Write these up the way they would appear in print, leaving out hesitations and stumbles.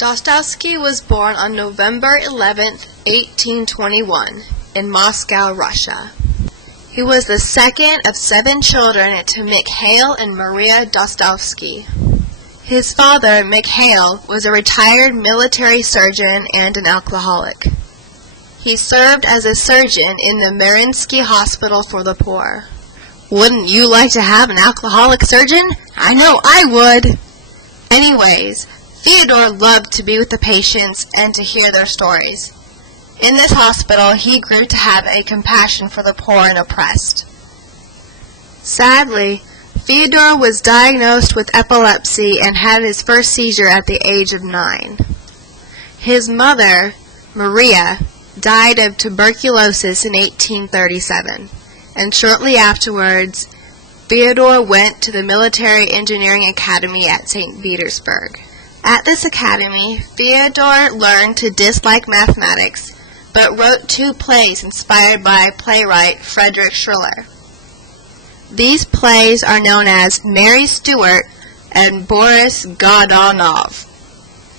Dostoevsky was born on November 11, 1821, in Moscow, Russia. He was the second of 7 children to Mikhail and Maria Dostoevsky. His father, Mikhail, was a retired military surgeon and an alcoholic. He served as a surgeon in the Mariinsky Hospital for the Poor. Wouldn't you like to have an alcoholic surgeon? I know I would! Anyways, Fyodor loved to be with the patients and to hear their stories. In this hospital, he grew to have a compassion for the poor and oppressed. Sadly, Fyodor was diagnosed with epilepsy and had his first seizure at the age of 9. His mother, Maria, died of tuberculosis in 1837, and shortly afterwards, Fyodor went to the Military Engineering Academy at St. Petersburg. At this academy, Fyodor learned to dislike mathematics, but wrote 2 plays inspired by playwright Friedrich Schiller. These plays are known as Mary Stuart and Boris Godunov.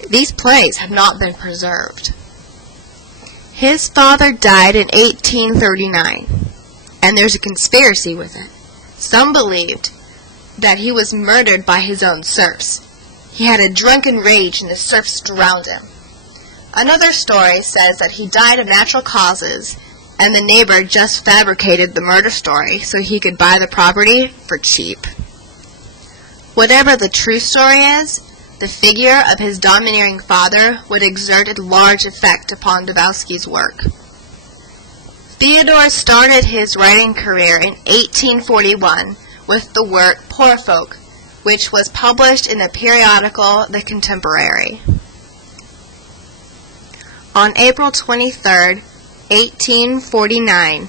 These plays have not been preserved. His father died in 1839, and there's a conspiracy with it. Some believed that he was murdered by his own serfs. He had a drunken rage and the serfs drowned him. Another story says that he died of natural causes and the neighbor just fabricated the murder story so he could buy the property for cheap. Whatever the true story is, the figure of his domineering father would exert a large effect upon Dostoevsky's work. Fyodor started his writing career in 1841 with the work Poor Folk, which was published in the periodical The Contemporary. On April 23, 1849,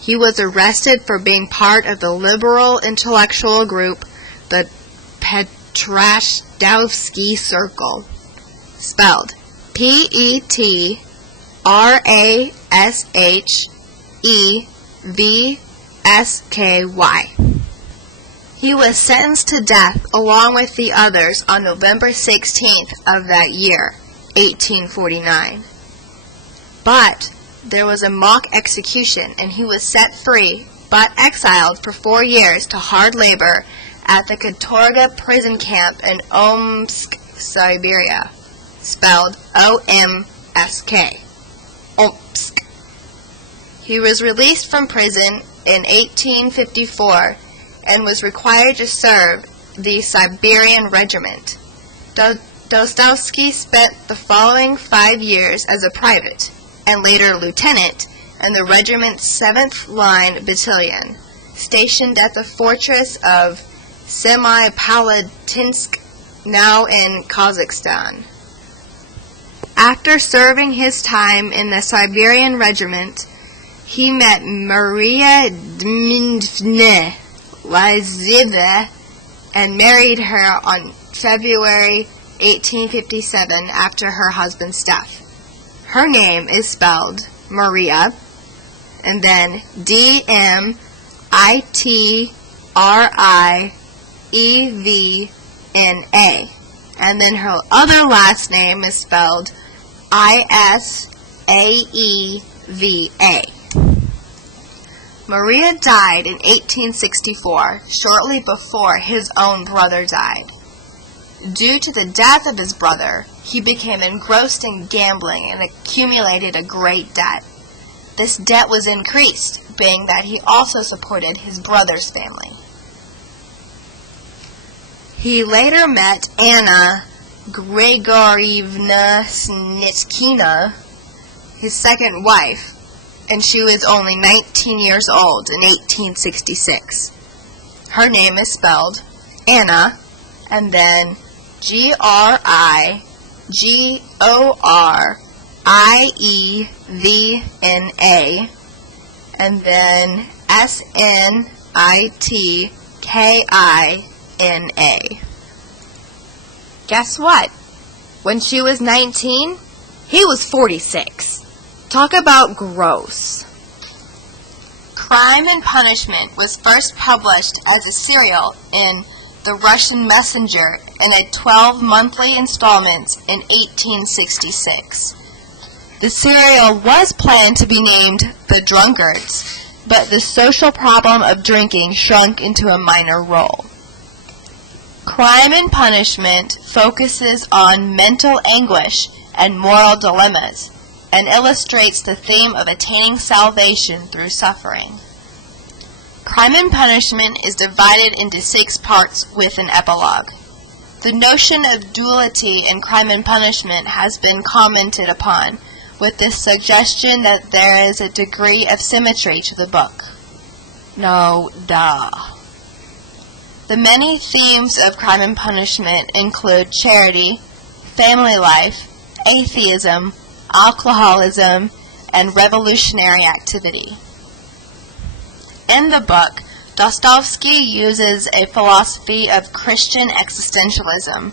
he was arrested for being part of the liberal intellectual group, the Petrashkovsky Circle, spelled Petrashevsky. He was sentenced to death along with the others on November 16th of that year, 1849. But there was a mock execution and he was set free, but exiled for 4 years to hard labor at the Katorga prison camp in Omsk, Siberia, spelled O-M-S-K, Omsk. He was released from prison in 1854 and was required to serve the Siberian Regiment. Dostoevsky spent the following 5 years as a private, and later lieutenant, in the regiment's 7th Line Battalion, stationed at the fortress of Semipalatinsk, now in Kazakhstan. After serving his time in the Siberian Regiment, he met Maria Dmitrievna Lazeva and married her on February 1857 after her husband's death. Her name is spelled Maria, and then D-M-I-T-R-I-E-V-N-A, and then her other last name is spelled I-S-A-E-V-A. Maria died in 1864, shortly before his own brother died. Due to the death of his brother, he became engrossed in gambling and accumulated a great debt. This debt was increased, being that he also supported his brother's family. He later met Anna Grigorievna Snitskina, his second wife, and she was only 19 years old in 1866. Her name is spelled Anna, and then G-R-I-G-O-R-I-E-V-N-A, and then S-N-I-T-K-I-N-A. Guess what? When she was 19, he was 46. Talk about gross. Crime and Punishment was first published as a serial in The Russian Messenger in 12 monthly installments in 1866. The serial was planned to be named The Drunkards, but the social problem of drinking shrunk into a minor role. Crime and Punishment focuses on mental anguish and moral dilemmas, and illustrates the theme of attaining salvation through suffering. Crime and Punishment is divided into 6 parts with an epilogue. The notion of duality in Crime and Punishment has been commented upon, with the suggestion that there is a degree of symmetry to the book. No, duh. The many themes of Crime and Punishment include charity, family life, atheism, alcoholism, and revolutionary activity. In the book, Dostoevsky uses a philosophy of Christian existentialism.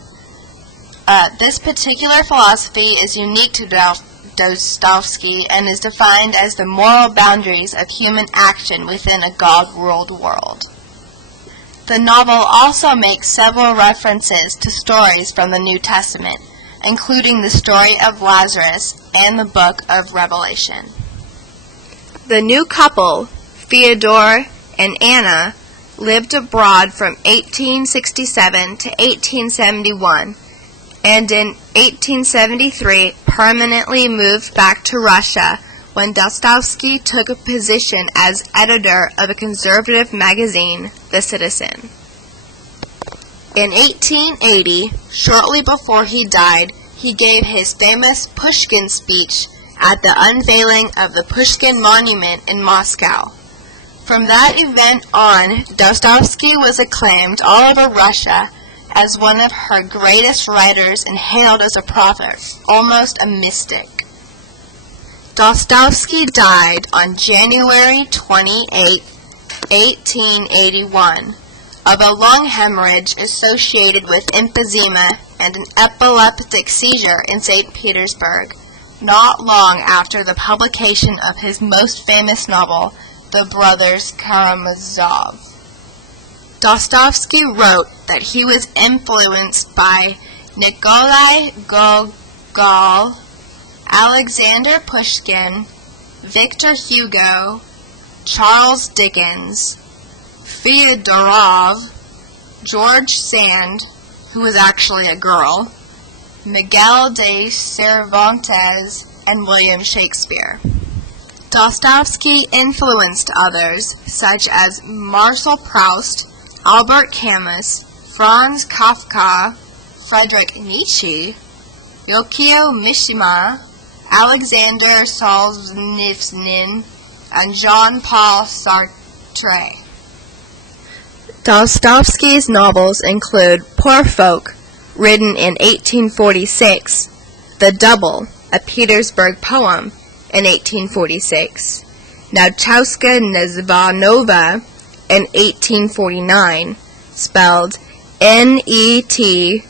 This particular philosophy is unique to Dostoevsky and is defined as the moral boundaries of human action within a God-ruled world. The novel also makes several references to stories from the New Testament, including the story of Lazarus and the book of Revelation. The new couple, Fyodor and Anna, lived abroad from 1867 to 1871, and in 1873 permanently moved back to Russia when Dostoevsky took a position as editor of a conservative magazine, The Citizen. In 1880, shortly before he died, he gave his famous Pushkin speech at the unveiling of the Pushkin Monument in Moscow. From that event on, Dostoevsky was acclaimed all over Russia as one of her greatest writers and hailed as a prophet, almost a mystic. Dostoevsky died on January 28, 1881, of a lung hemorrhage associated with emphysema and an epileptic seizure in St. Petersburg, not long after the publication of his most famous novel, The Brothers Karamazov. Dostoevsky wrote that he was influenced by Nikolai Gogol, Alexander Pushkin, Victor Hugo, Charles Dickens, Fyodorov, George Sand, who was actually a girl, Miguel de Cervantes, and William Shakespeare. Dostoevsky influenced others such as Marcel Proust, Albert Camus, Franz Kafka, Friedrich Nietzsche, Yukio Mishima, Alexander Solzhenitsyn, and Jean-Paul Sartre. Dostoevsky's novels include Poor Folk, written in 1846, The Double, a Petersburg poem, in 1846, Nauchowska Nezvanova in 1849, spelled Netochka,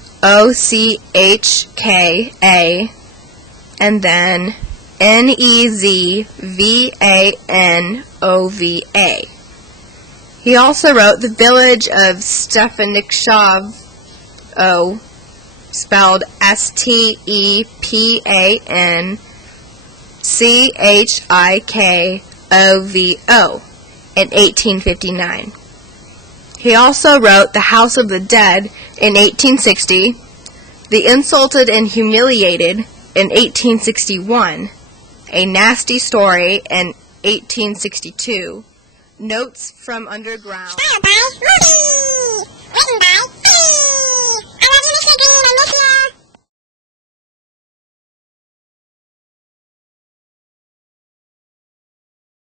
and then Nezvanova. He also wrote The Village of Stepanchikov, spelled Stepanchikovo, in 1859. He also wrote The House of the Dead in 1860, The Insulted and Humiliated in 1861, A Nasty Story in 1862, Notes from Underground.